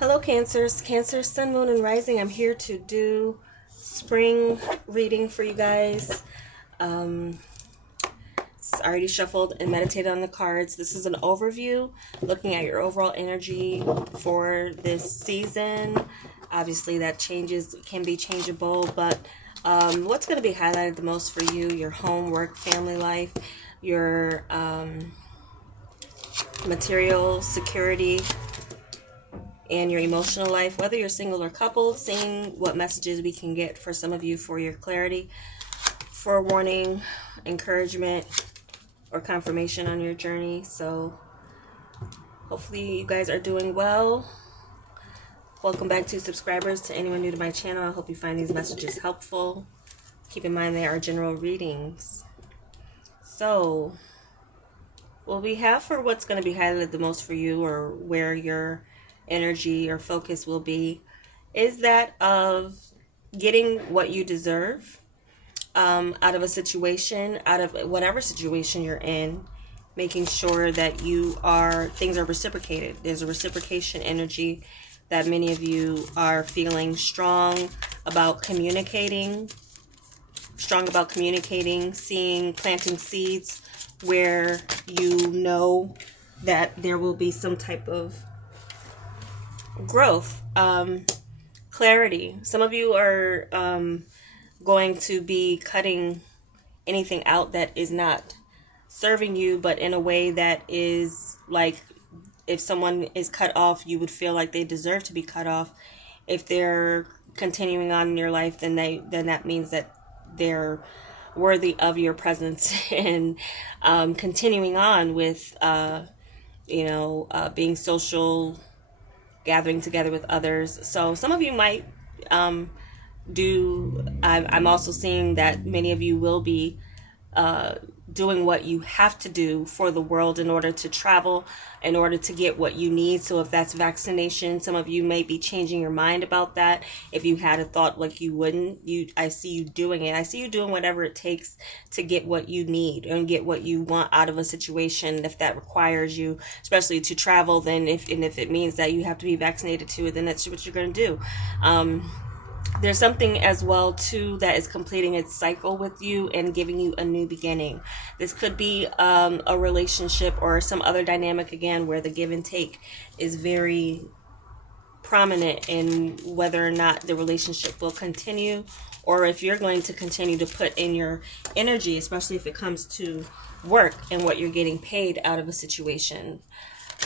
Hello, Cancers. Cancer, Sun, Moon, and Rising. I'm here to do spring reading for you guys. Um, it's already shuffled and meditated on the cards. This is an overview looking at your overall energy for this season. Obviously, that changes, can be changeable, but what's going to be highlighted the most for you? Your home, work, family life, your material security, and your emotional life, whether you're single or coupled, seeing what messages we can get for some of you for your clarity, forewarning, encouragement, or confirmation on your journey. So hopefully you guys are doing well. Welcome back to subscribers. To anyone new to my channel, I hope you find these messages helpful. Keep in mind they are general readings. So what we have for what's going to be highlighted the most for you, or where your energy or focus will be, is that of getting what you deserve out of a situation, out of whatever situation you're in, making sure that things are reciprocated. There's a reciprocation energy that many of you are feeling strong about communicating, seeing, planting seeds where you know that there will be some type of growth, clarity. Some of you are going to be cutting anything out that is not serving you, but in a way that is like, if someone is cut off, you would feel like they deserve to be cut off. If they're continuing on in your life, then that means that they're worthy of your presence and continuing on with being social, gathering together with others. So some of you might I'm also seeing that many of you will be doing what you have to do for the world in order to travel, in order to get what you need. So if that's vaccination, some of you may be changing your mind about that. If you had a thought like you wouldn't, I see you doing it. I see you doing whatever it takes to get what you need and get what you want out of a situation. If that requires you, especially to travel, then if it means that you have to be vaccinated too, then that's what you're going to do. There's something as well too that is completing its cycle with you and giving you a new beginning. This could be a relationship or some other dynamic, again, where the give and take is very prominent in whether or not the relationship will continue, or if you're going to continue to put in your energy, especially if it comes to work and what you're getting paid out of a situation.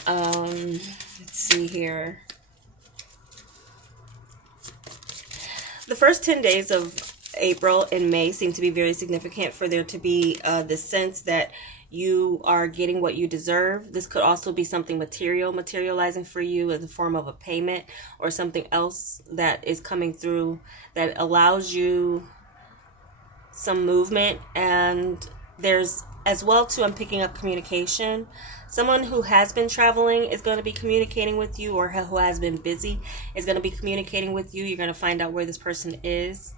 Let's see here. The first 10 days of April and May seem to be very significant for there to be the sense that you are getting what you deserve. This could also be something materializing for you in the form of a payment or something else that is coming through that allows you some movement. And there's as well too, I'm picking up communication. Someone who has been traveling is going to be communicating with you, or who has been busy is going to be communicating with you. You're going to find out where this person is.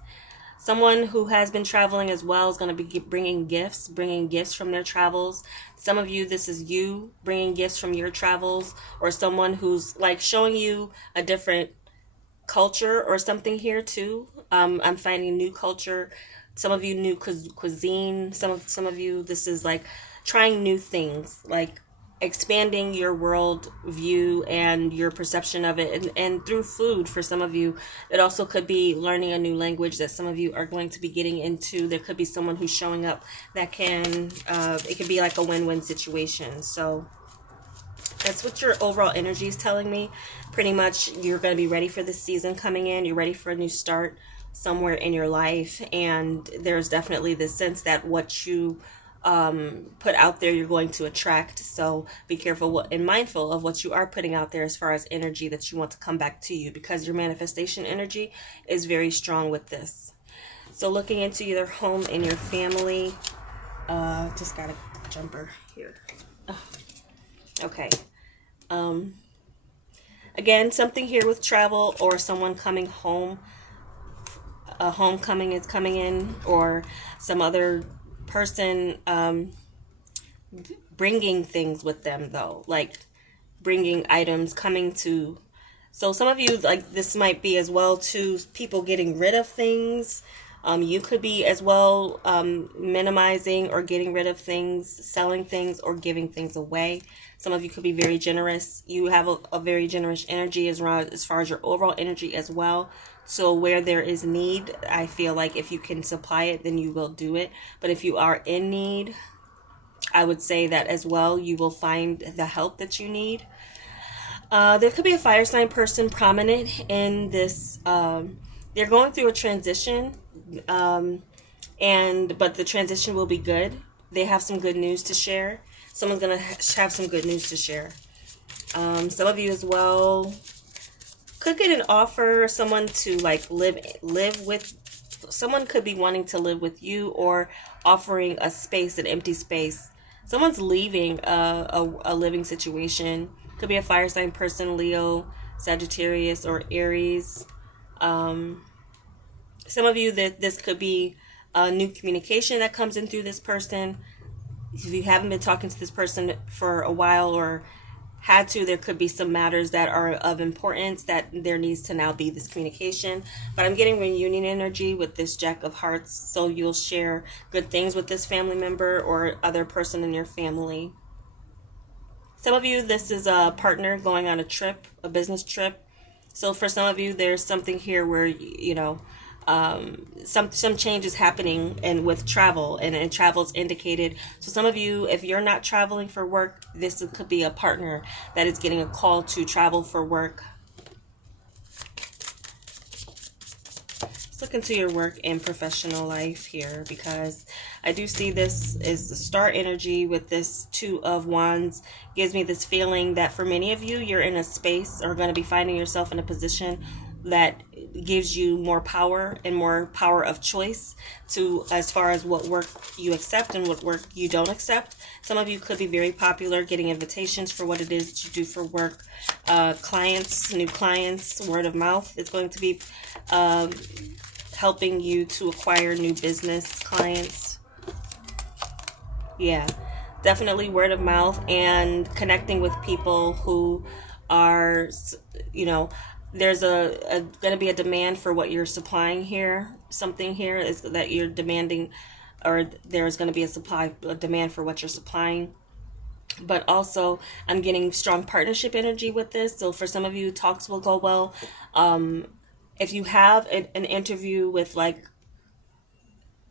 Someone who has been traveling as well is going to be bringing gifts from their travels. Some of you, this is you bringing gifts from your travels, or someone who's like showing you a different culture or something here too. I'm finding new culture. Some of you new cuisine. Some of you, this is like trying new things, like expanding your world view and your perception of it, and through food. For some of you, it also could be learning a new language that some of you are going to be getting into. There could be someone who's showing up that can it could be like a win-win situation. So that's what your overall energy is telling me. Pretty much you're going to be ready for this season coming in. You're ready for a new start somewhere in your life, and there's definitely this sense that what you put out there, you're going to attract. So be careful and mindful of what you are putting out there as far as energy that you want to come back to you, because your manifestation energy is very strong with this. So looking into your home and your family, just got a jumper here. Okay. Again, something here with travel or someone coming home. A homecoming is coming in, or some other person bringing things with them, though, like bringing items, coming to So some of you, like, this might be as well to people getting rid of things. You could be as well minimizing or getting rid of things, selling things, or giving things away. Some of you could be very generous. You have a very generous energy as far as your overall energy as well. So where there is need, I feel like if you can supply it, then you will do it. But if you are in need, I would say that as well, you will find the help that you need. There could be a fire sign person prominent in this. They're going through a transition, but the transition will be good. They have some good news to share. Someone's gonna have some good news to share. Some of you as well could get an offer. Someone to like live with. Someone could be wanting to live with you or offering a space, an empty space. Someone's leaving a living situation. Could be a fire sign person, Leo, Sagittarius, or Aries. Some of you, that this could be a new communication that comes in through this person. If you haven't been talking to this person for a while or had to, there could be some matters that are of importance that there needs to now be this communication. But I'm getting reunion energy with this Jack of Hearts, so you'll share good things with this family member or other person in your family. Some of you, this is a partner going on a trip, a business trip. So for some of you, there's something here where, you know, some change is happening and with travel, and travel is indicated. So some of you, if you're not traveling for work, this could be a partner that is getting a call to travel for work. Let's look into your work and professional life here, because I do see this is the star energy with this Two of Wands. Gives me this feeling that for many of you, you're in a space or going to be finding yourself in a position that gives you more power and more power of choice to as far as what work you accept and what work you don't accept. Some of you could be very popular, getting invitations for what it is that you do for work. Clients, new clients, word of mouth is going to be helping you to acquire new business clients. Yeah, definitely word of mouth and connecting with people who are, you know, there's going to be a demand for what you're supplying here. Something here is that you're demanding, or there's going to be a demand for what you're supplying. But also, I'm getting strong partnership energy with this. So for some of you, talks will go well. If you have an interview with, like,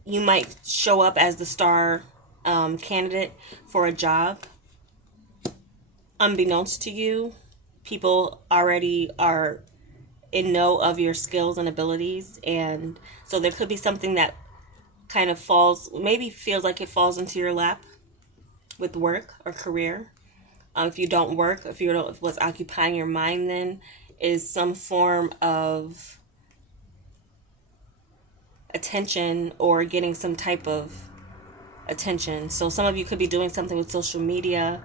you might show up as the star candidate for a job. Unbeknownst to you, people already are in know of your skills and abilities, and so there could be something that kind of maybe feels like it falls into your lap with work or career. If you don't work, if what's occupying your mind then is some form of attention or getting some type of attention. So some of you could be doing something with social media.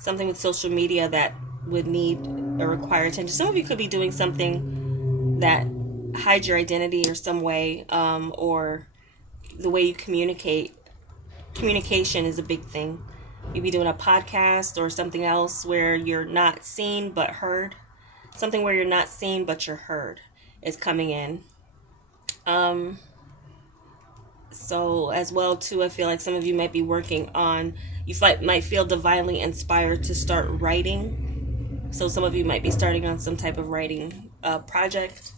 Something with social media that would need or require attention. Some of you could be doing something that hides your identity or some way, or the way you communicate. Communication is a big thing. You'd be doing a podcast or something else where you're not seen but heard. Something where you're not seen but you're heard is coming in. So as well too, I feel like some of you might be working on, might feel divinely inspired to start writing. So some of you might be starting on some type of writing project.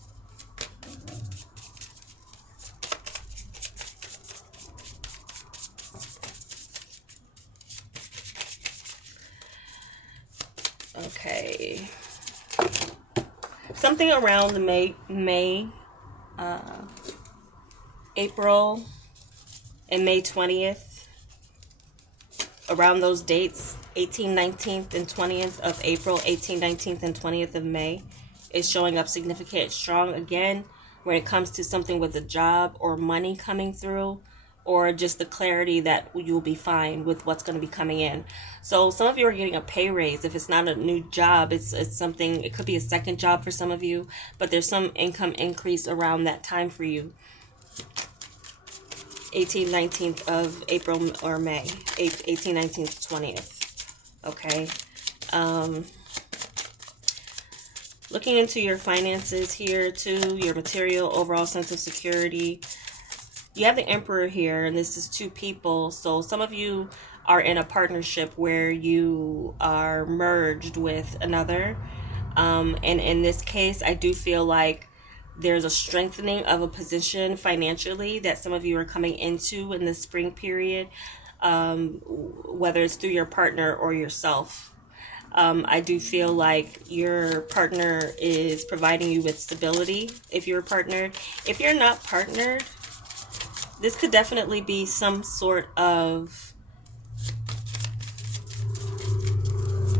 Okay. Something around the May, April, and May 20th, around those dates, 18th, 19th, and 20th of April, 18th, 19th, and 20th of May, is showing up significant, strong again, when it comes to something with a job or money coming through, or just the clarity that you'll be fine with what's going to be coming in. So some of you are getting a pay raise. If it's not a new job, it's something, it could be a second job for some of you, but there's some income increase around that time for you. 18th, 19th of April or May. 18th, 19th, 20th. Okay. Looking into your finances here too, your material, overall sense of security. You have the Emperor here, and this is two people. So some of you are in a partnership where you are merged with another. And in this case, I do feel like there's a strengthening of a position financially that some of you are coming into in the spring period, whether it's through your partner or yourself. I do feel like your partner is providing you with stability if you're partnered. If you're not partnered, this could definitely be some sort of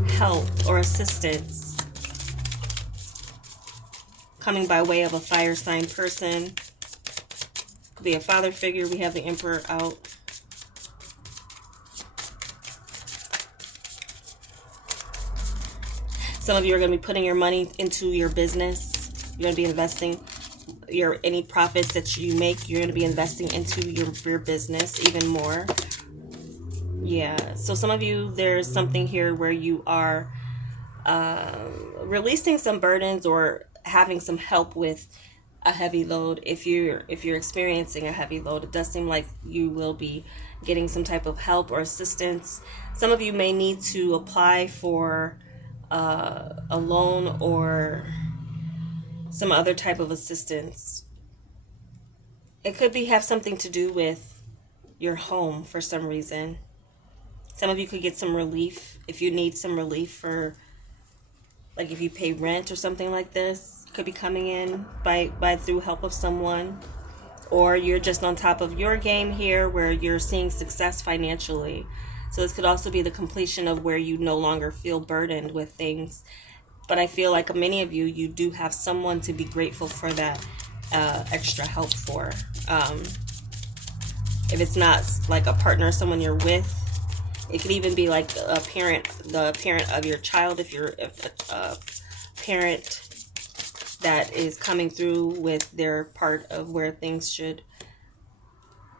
help or assistance coming by way of a fire sign person. Could be a father figure. We have the Emperor out. Some of you are going to be putting your money into your business. You're going to be investing any profits that you make. You're going to be investing into your business even more. Yeah. So some of you, there's something here where you are releasing some burdens or having some help with a heavy load. If you're experiencing a heavy load, it does seem like you will be getting some type of help or assistance. Some of you may need to apply for a loan or some other type of assistance. It could have something to do with your home for some reason. Some of you could get some relief if you need some relief for, like, if you pay rent or something like this. It could be coming in by through help of someone, or you're just on top of your game here where you're seeing success financially. So this could also be the completion of where you no longer feel burdened with things. But I feel like many of you, you do have someone to be grateful for that extra help for. If it's not like a partner, someone you're with, it could even be like the parent of your child, if a parent that is coming through with their part of where things should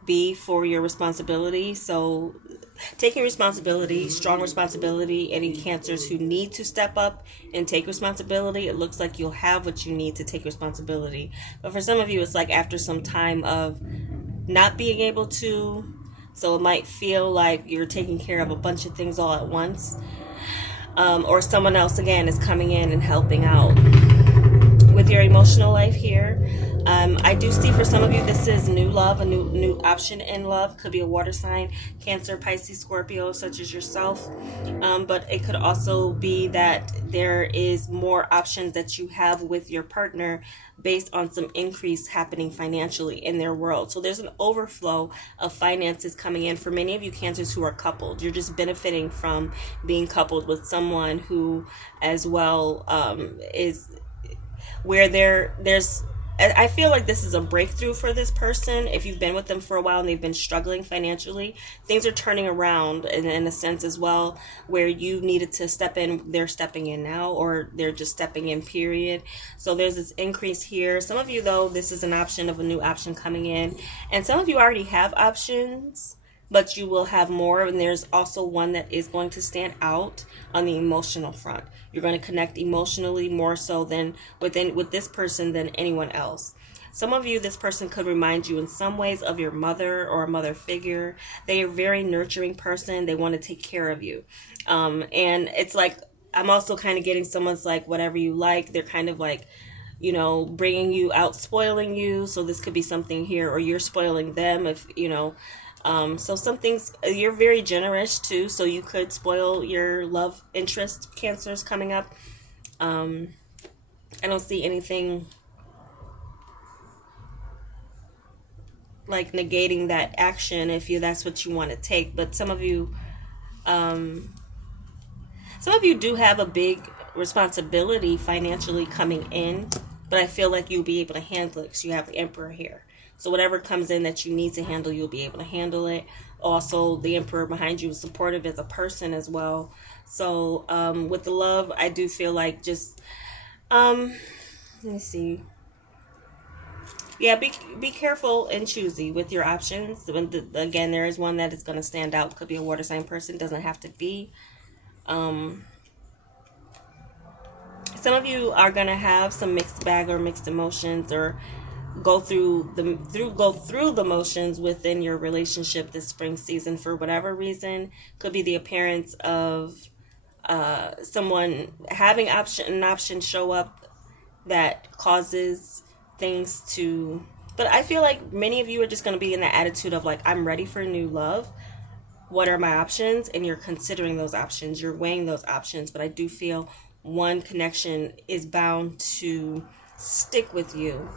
be for your responsibility. So taking responsibility, strong responsibility. Any Cancers who need to step up and take responsibility, it looks like you'll have what you need to take responsibility. But for some of you, it's like after some time of not being able to, so it might feel like you're taking care of a bunch of things all at once, or someone else again is coming in and helping out with your emotional life here. I do see for some of you this is new love, a new option in love. Could be a water sign, Cancer, Pisces, Scorpio, such as yourself. But it could also be that there is more options that you have with your partner based on some increase happening financially in their world. So there's an overflow of finances coming in for many of you Cancers who are coupled. You're just benefiting from being coupled with someone who as well is where there's I feel like this is a breakthrough for this person. If you've been with them for a while and they've been struggling financially, things are turning around in a sense as well, where you needed to step in, they're stepping in now, or they're just stepping in, period. So there's this increase here. Some of you, though, this is an option of a new option coming in, and some of you already have options, but you will have more. And there's also one that is going to stand out on the emotional front. You're going to connect emotionally more so than with this person than anyone else. Some of you, this person could remind you in some ways of your mother or a mother figure. They are a very nurturing person. They want to take care of you. And it's like, I'm also kind of getting someone's like, whatever you like. They're kind of like, bringing you out, spoiling you. So this could be something here, or you're spoiling them if, so some things, you're very generous too, so you could spoil your love interest, Cancers, coming up. I don't see anything like negating that action if that's what you want to take. But some of you do have a big responsibility financially coming in, but I feel like you'll be able to handle it because you have the Emperor here. So whatever comes in that you need to handle, you'll be able to handle it. Also, the Emperor behind you is supportive as a person as well. So with the love, I do feel like just, let me see. Yeah, be careful and choosy with your options. Again, there is one that is going to stand out. Could be a water sign person, doesn't have to be. Um, some of you are going to have some mixed bag or mixed emotions, or go through the motions within your relationship this spring season for whatever reason. Could be the appearance of someone having an option show up that causes things to, but I feel like many of you are just going to be in the attitude of like, I'm ready for new love. What are my options? And you're considering those options, you're weighing those options. But I do feel one connection is bound to stick with you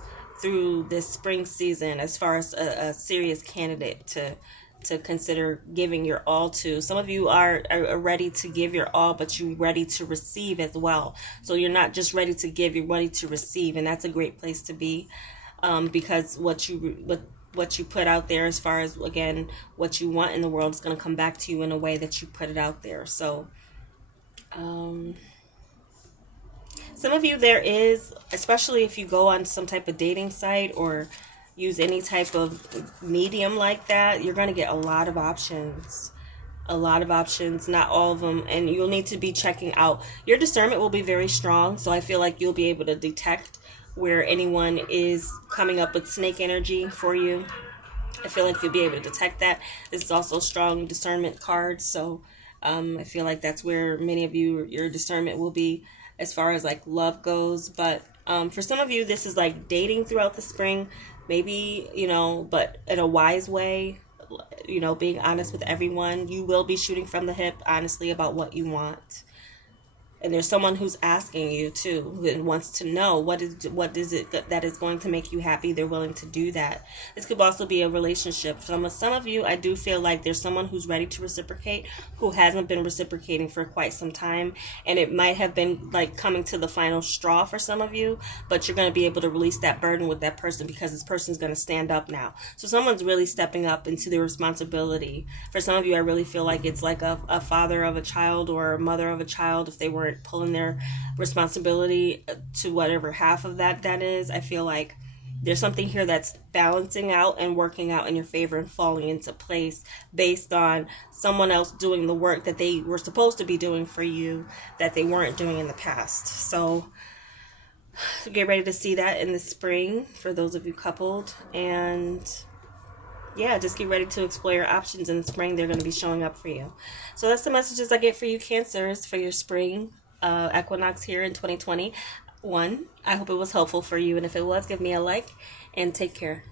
through this spring season, as far as a serious candidate to consider giving your all to. Some of you are ready to give your all, but you're ready to receive as well. So you're not just ready to give, you're ready to receive, and that's a great place to be, because what you put out there, as far as, again, what you want in the world, is going to come back to you in a way that you put it out there. So some of you, there is, especially if you go on some type of dating site or use any type of medium like that, you're going to get a lot of options. A lot of options, not all of them, and you'll need to be checking out. Your discernment will be very strong, so I feel like you'll be able to detect where anyone is coming up with snake energy for you. I feel like you'll be able to detect that. This is also a strong discernment card, so I feel like that's where many of you, your discernment will be as far as like love goes. But for some of you, this is like dating throughout the spring, maybe, but in a wise way, being honest with everyone. You will be shooting from the hip, honestly, about what you want. And there's someone who's asking you too, who wants to know what is it that is going to make you happy. They're willing to do that. This could also be a relationship. Some of you, I do feel like there's someone who's ready to reciprocate, who hasn't been reciprocating for quite some time, and it might have been like coming to the final straw for some of you. But you're going to be able to release that burden with that person, because this person's going to stand up now. So someone's really stepping up into their responsibility. For some of you, I really feel like it's like a father of a child or a mother of a child, if they weren't pulling their responsibility to whatever half of that is. I feel like there's something here that's balancing out and working out in your favor and falling into place based on someone else doing the work that they were supposed to be doing for you that they weren't doing in the past. So get ready to see that in the spring for those of you coupled. And yeah, just get ready to explore your options in the spring. They're going to be showing up for you. So that's the messages I get for you, Cancers, for your spring equinox here in 2021. I hope it was helpful for you, and if it was, give me a like and take care.